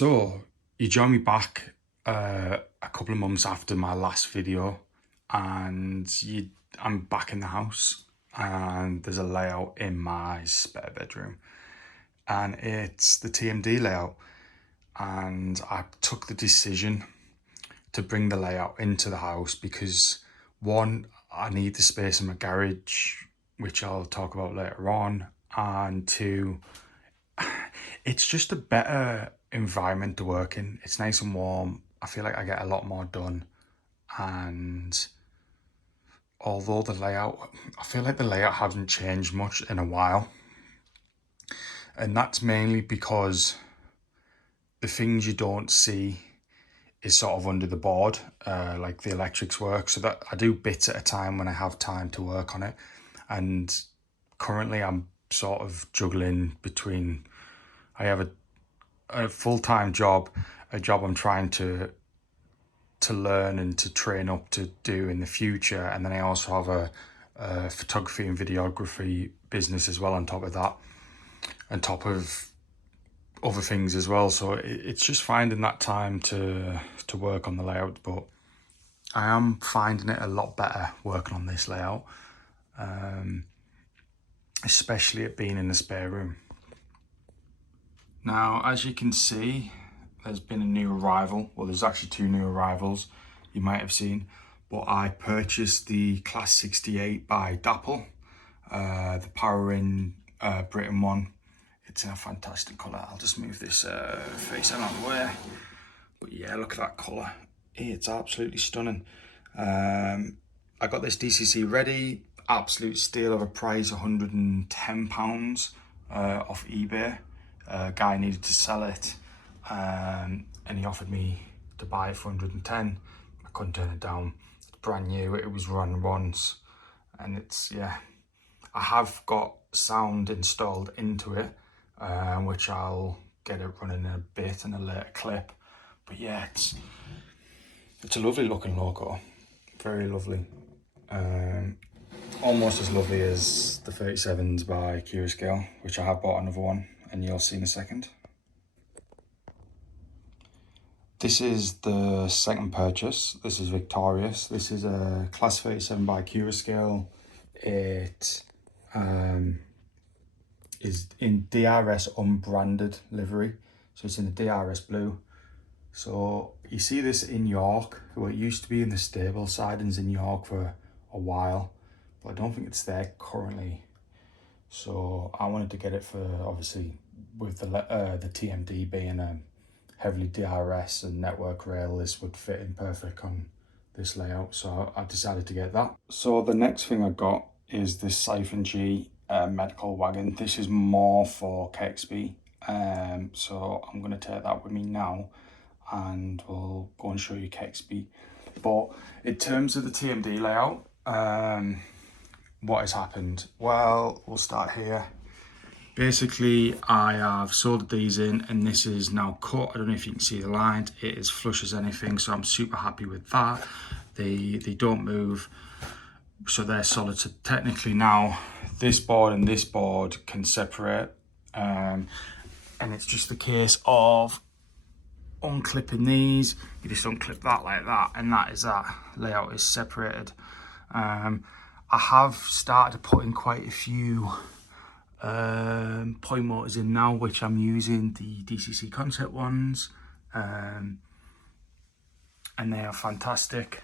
So, you joined me back a couple of months after my last video, and I'm back in the house, and there's a layout in my spare bedroom, and it's the TMD layout. And I took the decision to bring the layout into the house because, one, I need the space in my garage, which I'll talk about later on, and two, it's just a better environment to work in. It's nice and warm. I feel like I get a lot more done. And although I feel like the layout hasn't changed much in a while. And that's mainly because the things you don't see is sort of under the board, like the electrics work. So that I do bits at a time when I have time to work on it. And currently I'm sort of juggling between, I have a full-time job, a job I'm trying to learn and to train up to do in the future, and then I also have a photography and videography business as well on top of that, on top of other things as well. So it's just finding that time to work on the layout, but I am finding it a lot better working on this layout, especially it being in the spare room. Now, as you can see, there's been a new arrival. Well, there's actually two new arrivals you might have seen, but I purchased the Class 68 by Dapple, the Power In Britain one. It's in a fantastic colour. I'll just move this face out of the way. But yeah, look at that colour. It's absolutely stunning. I got this DCC ready, absolute steal of a price, £110 off eBay. Guy needed to sell it, and he offered me to buy it for 110. I couldn't turn it down. It's brand new. It was run once, and it's, yeah, I have got sound installed into it, which I'll get it running in a bit in a later clip. But yeah, it's a lovely looking loco, very lovely. Almost as lovely as the 37s by Scale, which I have bought another one, and you'll see in a second. This is the second purchase. This is victorious. This is a Class 37 by Scale. It is in DRS unbranded livery, so it's in the DRS blue. So you see this in York. Well, it used to be in the stable sidings in York for a while, but I don't think it's there currently. So I wanted to get it for, obviously, with the TMD being a heavily DRS and network rail, this would fit in perfect on this layout. So I decided to get that. So the next thing I got is this Siphon G medical wagon. This is more for Kexby. So I'm going to take that with me now, and we'll go and show you Kexby. But in terms of the TMD layout, what has happened? Well, we'll start here. Basically, I have soldered these in, and this is now cut. I don't know if you can see the lines. It is flush as anything, so I'm super happy with that. They don't move, so they're solid. So technically now, this board and this board can separate, and it's just a case of unclipping these. You just unclip that like that, and that is that. Layout is separated. I have started to put in quite a few point motors in now, which I'm using the DCC concept ones, and they are fantastic.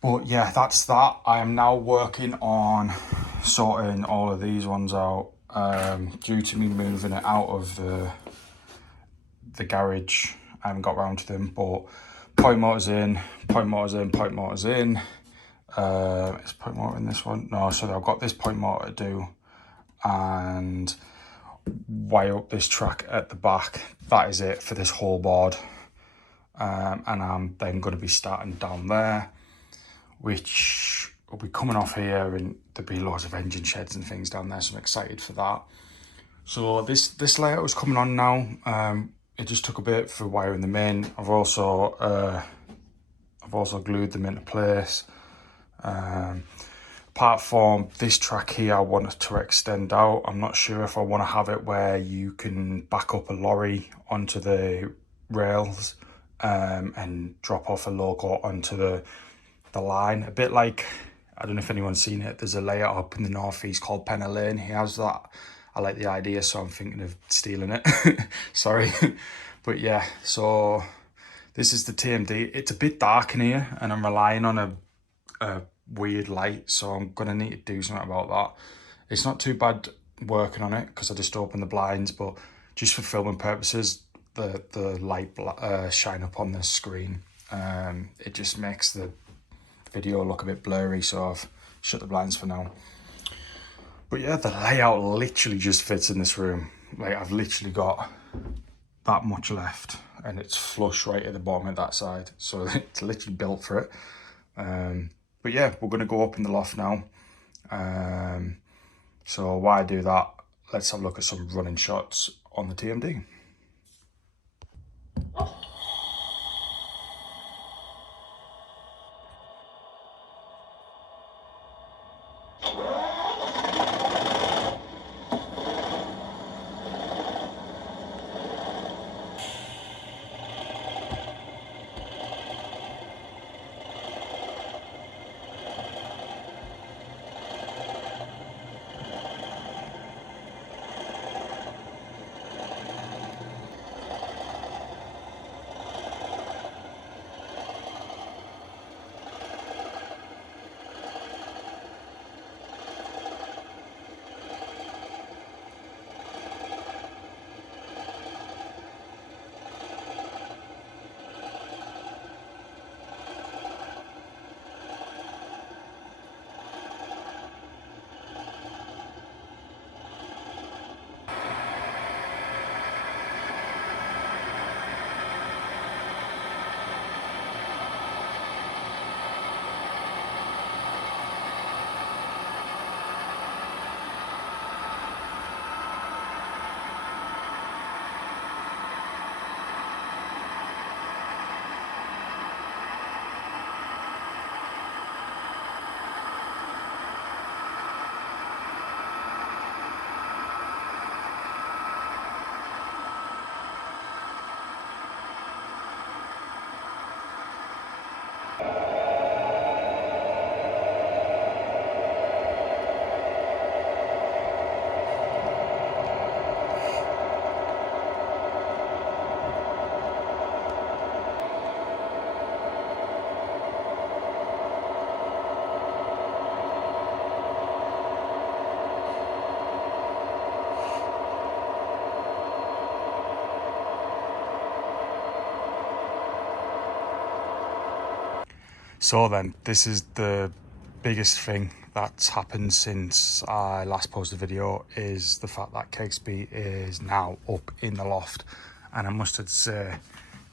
But yeah, that's that. I am now working on sorting all of these ones out, due to me moving it out of the garage. I haven't got around to them, but point motors in, point motors in, point motors in. Is point motor in this one? No, so I've got this point motor to do, and wire up this track at the back. That is it for this whole board. And I'm then going to be starting down there, which will be coming off here, and there'll be loads of engine sheds and things down there, so I'm excited for that. So this layout is coming on now. It just took a bit for wiring them in. I've also glued them into place. apart from this track here, I wanted to extend out. I'm not sure if I want to have it where you can back up a lorry onto the rails and drop off a logo onto the line. A bit like, I don't know if anyone's seen it, there's a layout up in the northeast called Penner Lane. He has that. I like the idea, so I'm thinking of stealing it. Sorry. But yeah, so this is the TMD. It's a bit dark in here and I'm relying on a weird light, so I'm gonna need to do something about that. It's not too bad working on it because I just opened the blinds, but just for filming purposes, the light shine up on the screen. It just makes the video look a bit blurry, so I've shut the blinds for now. But yeah, the layout literally just fits in this room. Like, I've literally got that much left and it's flush right at the bottom of that side, so it's literally built for it. But yeah, we're gonna go up in the loft now. So while I do that, let's have a look at some running shots on the TMD. So then, this is the biggest thing that's happened since I last posted a video, is the fact that Kexby is now up in the loft, and I must say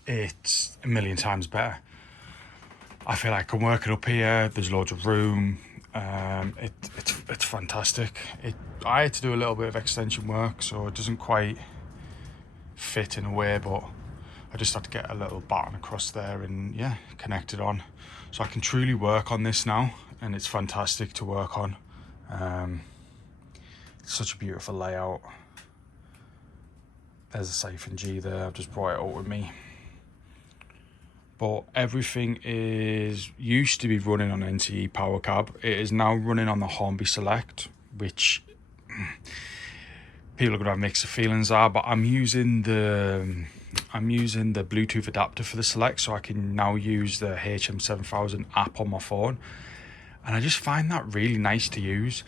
it's a million times better. I feel like I'm working up here, there's loads of room, it's fantastic. I had to do a little bit of extension work, so it doesn't quite fit in a way, but I just had to get a little batten across there and yeah, connect it on. So I can truly work on this now, and it's fantastic to work on. It's such a beautiful layout. There's a siphon G there, I've just brought it out with me. But everything used to be running on NTE Power Cab. It is now running on the Hornby Select, which people are gonna have mixed feelings are, but I'm using the Bluetooth adapter for the Select, so I can now use the HM7000 app on my phone, and I just find that really nice to use.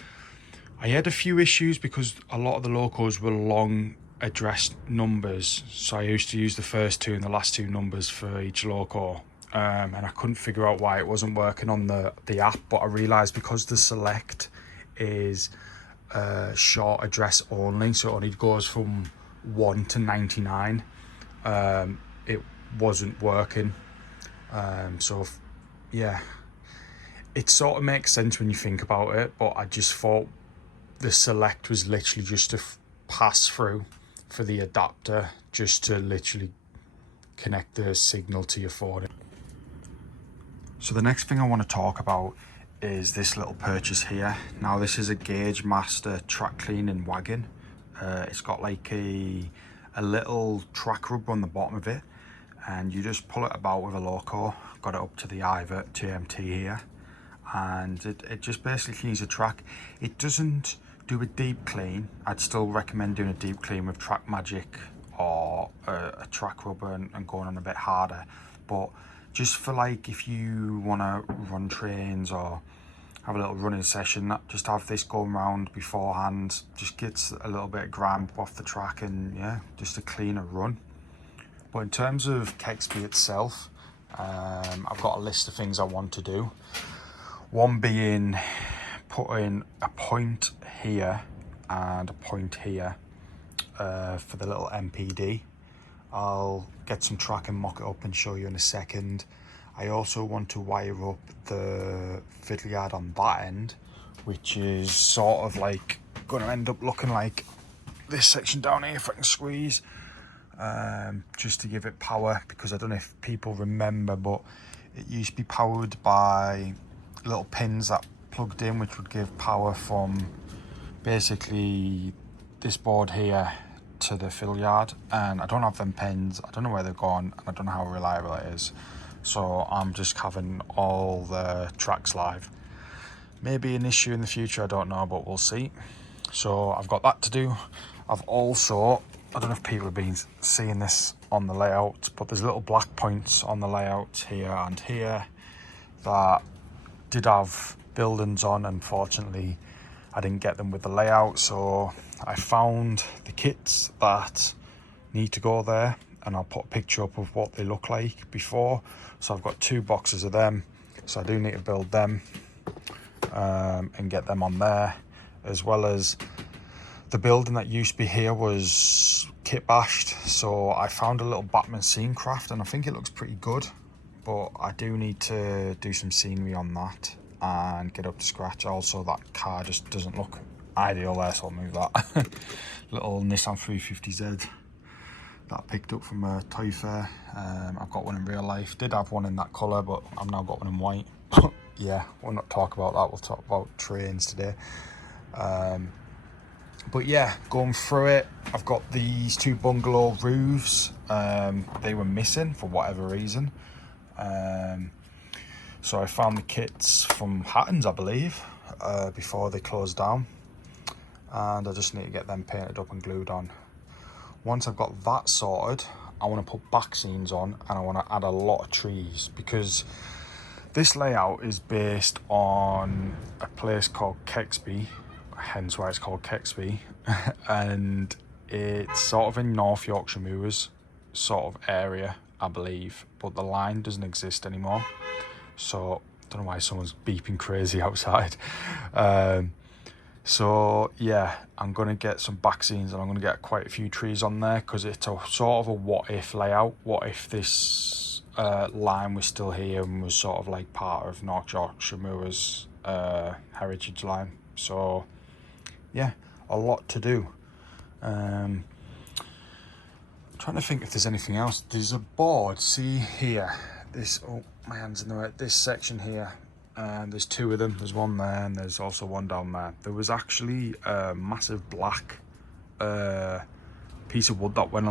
I had a few issues because a lot of the locos were long address numbers, so I used to use the first two and the last two numbers for each loco, and I couldn't figure out why it wasn't working on the app, but I realized because the Select is short address only, so it only goes from 1 to 99, it wasn't working. Yeah, it sort of makes sense when you think about it, but I just thought the Select was literally just a pass through for the adapter, just to literally connect the signal to your phone. So the next thing I want to talk about is this little purchase here. Now this is a Gauge Master track cleaning wagon. It's got like a little track rubber on the bottom of it, and you just pull it about with a loco. Got it up to the IVERT TMT here, and it just basically cleans the track. It doesn't do a deep clean. I'd still recommend doing a deep clean with Track Magic or a track rubber and going on a bit harder. But just for like if you want to run trains or have a little running session, just have this going round beforehand. Just gets a little bit of grime off the track, and yeah, just a cleaner run. But in terms of Kexby itself, I've got a list of things I want to do. One being putting a point here and a point here for the little MPD. I'll get some track and mock it up and show you in a second. I also want to wire up the fiddle yard on that end, which is sort of like going to end up looking like this section down here, if I can squeeze, just to give it power, because I don't know if people remember, but it used to be powered by little pins that plugged in, which would give power from basically this board here to the fiddle yard, and I don't have them pins. I don't know where they're gone, and I don't know how reliable it is. So I'm just having all the tracks live. Maybe an issue in the future, I don't know, but we'll see. So I've got that to do. I've also, I don't know if people have been seeing this on the layout, but there's little black points on the layout here and here that did have buildings on. Unfortunately, I didn't get them with the layout, so I found the kits that need to go there, and I'll put a picture up of what they look like before. So I've got 2 boxes of them, so I do need to build them and get them on there, as well as the building that used to be here was kit bashed, so I found a little Batman scene craft, and I think it looks pretty good, but I do need to do some scenery on that and get up to scratch. Also, that car just doesn't look ideal there, so I'll move that. Little Nissan 350Z that I picked up from a toy fair. I've got one in real life. Did have one in that colour, but I've now got one in white. Yeah, we'll not talk about that. We'll talk about trains today. But yeah, going through it, I've got these 2 bungalow roofs. They were missing for whatever reason. So I found the kits from Hatton's, I believe, before they closed down. And I just need to get them painted up and glued on. Once I've got that sorted, I want to put back scenes on, and I want to add a lot of trees, because this layout is based on a place called Kexby, hence why it's called Kexby, and it's sort of in North Yorkshire Moors sort of area, I believe, but the line doesn't exist anymore. So I don't know why someone's beeping crazy outside. So yeah, I'm going to get some back scenes, and I'm going to get quite a few trees on there, because it's a sort of a what if layout. What if this line was still here and was sort of like part of North Yorkshire Moors heritage line. So yeah, a lot to do. Trying to think if there's anything else. There's a board, see here, this, oh, my hand's in the way, this section here. There's 2 of them. There's one there, and there's also one down there. There was actually a massive black piece of wood that went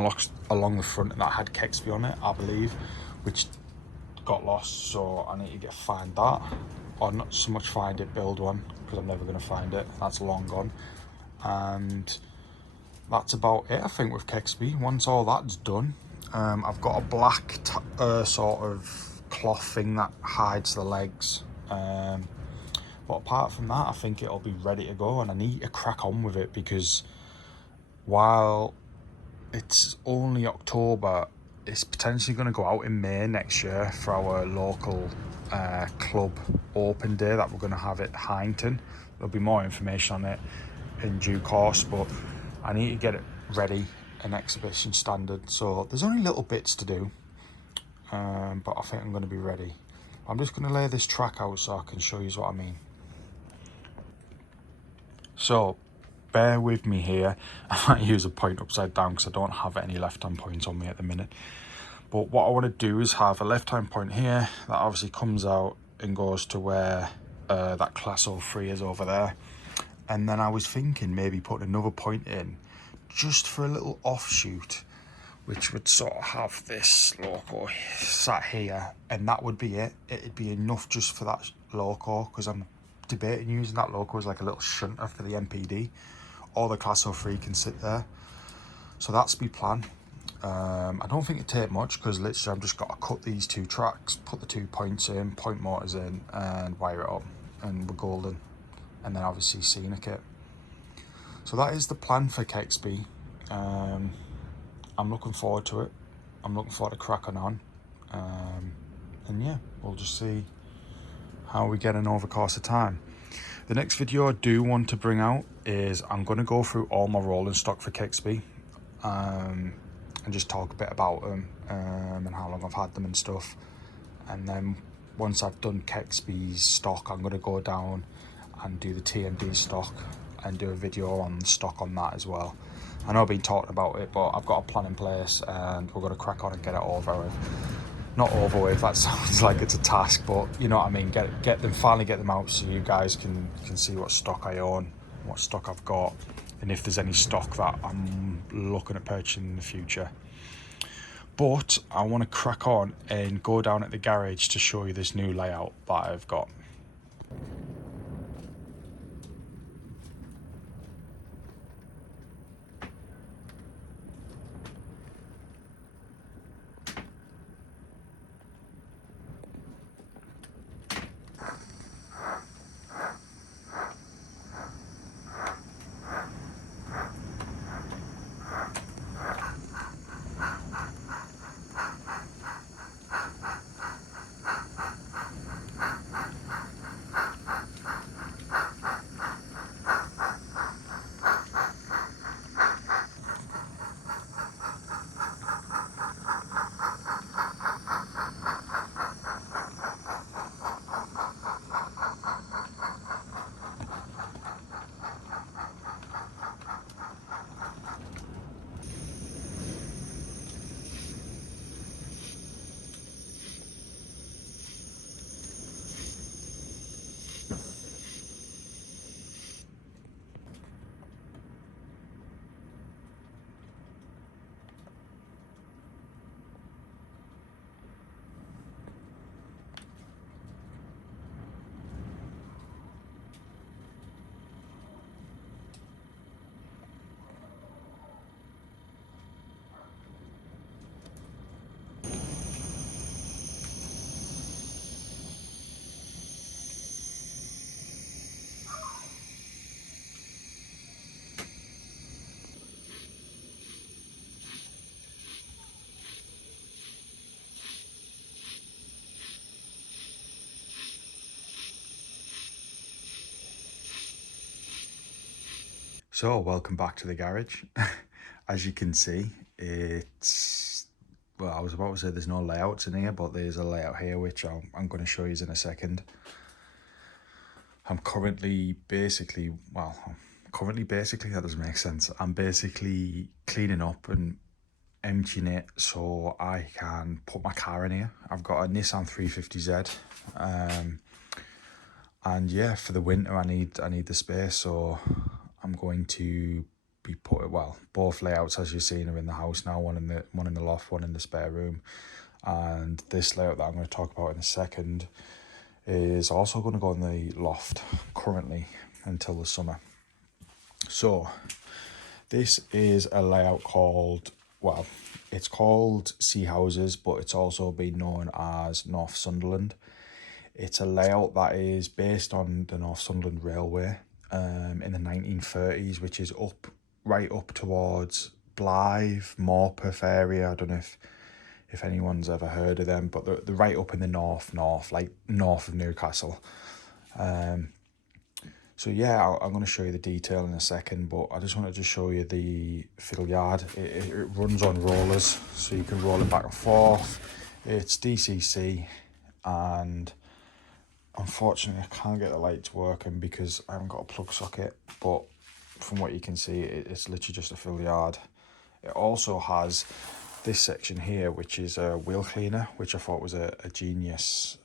along the front, and that had Kexby on it, I believe, which got lost. So I need to find that, or not so much find it, build one, because I'm never going to find it. That's long gone. And that's about it, I think, with Kexby. Once all that's done, I've got a black sort of cloth thing that hides the legs. But apart from that, I think it'll be ready to go, and I need to crack on with it, because while it's only October, it's potentially going to go out in May next year for our local club open day that we're going to have at Heinton. There'll be more information on it in due course, but I need to get it ready and exhibition standard. So there's only little bits to do, but I think I'm going to be ready. I'm just going to lay this track out so I can show you what I mean. So bear with me here. I might use a point upside down because I don't have any left-hand points on me at the minute. But what I want to do is have a left-hand point here that obviously comes out and goes to where that Class 03 is over there. And then I was thinking maybe putting another point in just for a little offshoot, which would sort of have this loco sat here, and that would be it. It'd be enough just for that loco, because I'm debating using that loco as like a little shunter for the MPD, or the Class 03 can sit there. So that's my plan. I don't think it'd take much, because literally I've just got to cut these two tracks, put the 2 points in, point motors in, and wire it up, and we're golden. And then obviously scenic it. So that is the plan for Kexby. I'm looking forward to it. I'm looking forward to cracking on. And yeah, we'll just see how we get in over the course of time. The next video I do want to bring out is I'm going to go through all my rolling stock for Kexby, and just talk a bit about them, and how long I've had them and stuff. And then once I've done Kexby's stock, I'm going to go down and do the TMD stock and do a video on the stock on that as well. I know I've been talking about it, but I've got a plan in place, and we're going to crack on and get it over with. Not over with, that sounds like it's a task, but you know what I mean. Finally get them out so you guys can see what stock I own, what stock I've got, and if there's any stock that I'm looking at purchasing in the future. But I want to crack on and go down at the garage to show you this new layout that I've got. So welcome back to the garage. As you can see, it's, well, I was about to say there's no layouts in here, but there's a layout here which I'm going to show you in a second. I'm currently basically, that doesn't make sense. I'm basically cleaning up and emptying it so I can put my car in here. I've got a Nissan 350Z, and yeah, for the winter I need the space, so I'm going to be both layouts as you've seen are in the house now, one in the loft, one in the spare room. And this layout that I'm going to talk about in a second is also going to go in the loft currently until the summer. So this is a layout called, well, it's called Sea Houses, but it's also been known as North Sunderland. It's a layout that is based on the North Sunderland Railway in the 1930s, which is right up towards Blythe, Morpeth area. I don't know if anyone's ever heard of them, but they're right up in the north, like north of Newcastle. So yeah, I'm going to show you the detail in a second, but I just wanted to show you the fiddle yard. It runs on rollers, so you can roll it back and forth. It's DCC, and unfortunately I can't get the lights working because I haven't got a plug socket, but from what you can see, it's literally just a fill yard. It also has this section here, which is a wheel cleaner, which I thought was a genius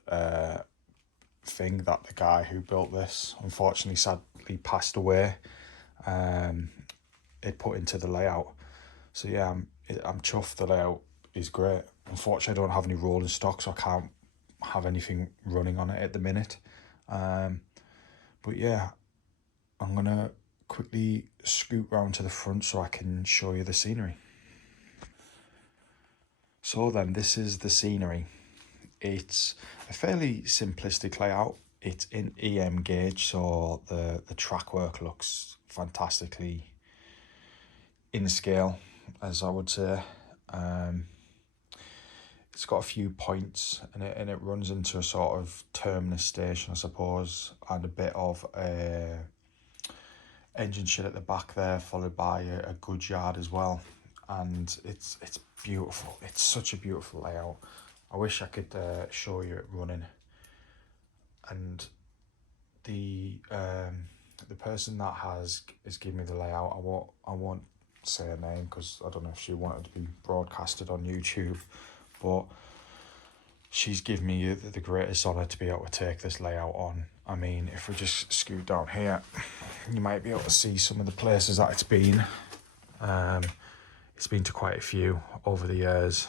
thing that the guy who built this, unfortunately sadly passed away, it put into the layout. So yeah, I'm chuffed. The layout is great. Unfortunately, I don't have any rolling stock, so I can't have anything running on it at the minute. But yeah, I'm gonna quickly scoot round to the front so I can show you the scenery. So then, this is the scenery. It's a fairly simplistic layout. It's in EM gauge, so the track work looks fantastically in scale, as I would say. It's got a few points, and it runs into a sort of terminus station, I suppose, and a bit of a engine shed at the back there, followed by a goods yard as well. And it's beautiful. It's such a beautiful layout. I wish I could show you it running. And the person that has given me the layout, I won't say her name because I don't know if she wanted to be broadcasted on YouTube, but she's given me the greatest honour to be able to take this layout on. I mean, if we just scoot down here, you might be able to see some of the places that it's been. It's been to quite a few over the years.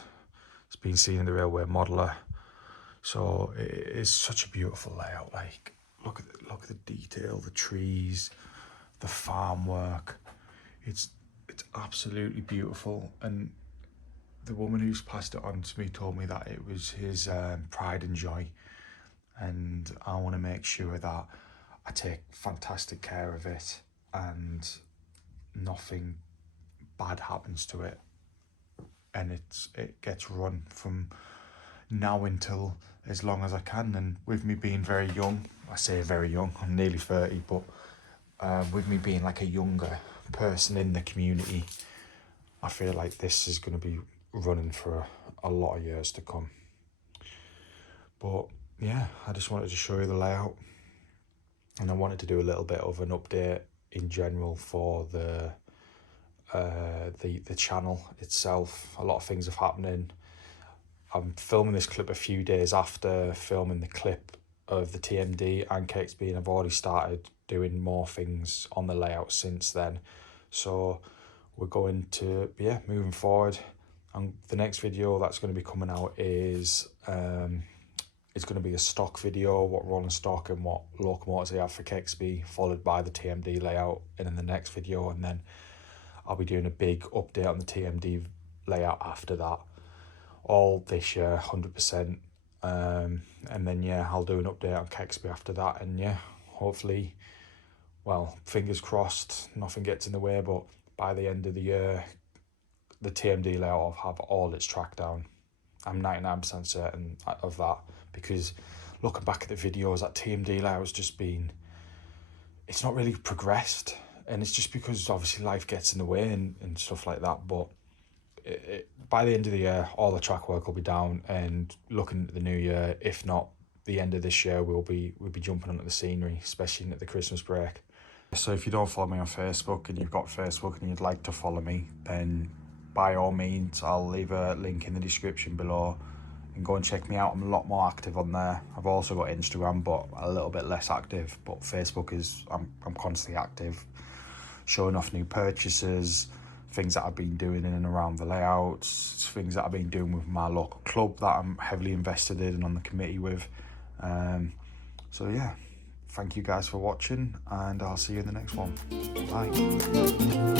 It's been seen in the Railway Modeller. So it is such a beautiful layout. Like, look at the detail, the trees, the farm work. It's absolutely beautiful. And the woman who's passed it on to me told me that it was his pride and joy. And I want to make sure that I take fantastic care of it and nothing bad happens to it. And it gets run from now until as long as I can. And with me being very young, I say very young, I'm nearly 30, but with me being like a younger person in the community, I feel like this is going to be running for a lot of years to come. But yeah, I just wanted to show you the layout, and I wanted to do a little bit of an update in general for the channel itself. A lot of things have happening. I'm filming this clip a few days after filming the clip of the TMD and Kexby, and I've already started doing more things on the layout since then. So we're going to, moving forward. And the next video that's going to be coming out is it's going to be a stock video, what rolling stock and what locomotives they have for Kexby, followed by the TMD layout in the next video. And then I'll be doing a big update on the TMD layout after that, all this year, 100%. And then, I'll do an update on Kexby after that. And hopefully, well, fingers crossed, nothing gets in the way, but by the end of the year, the TMD layout will have all its track down. I'm 99% certain of that, because looking back at the videos, that TMD layout's just been, it's not really progressed. And it's just because obviously life gets in the way and stuff like that. But by the end of the year, all the track work will be down, and looking at the new year, if not the end of this year, we'll be jumping onto the scenery, especially at the Christmas break. So if you don't follow me on Facebook and you've got Facebook and you'd like to follow me, then by all means, I'll leave a link in the description below and go and check me out. I'm a lot more active on there. I've also got Instagram, but a little bit less active. But Facebook is, I'm constantly active, showing off new purchases, things that I've been doing in and around the layouts, things that I've been doing with my local club that I'm heavily invested in and on the committee with. So thank you guys for watching, and I'll see you in the next one. Bye.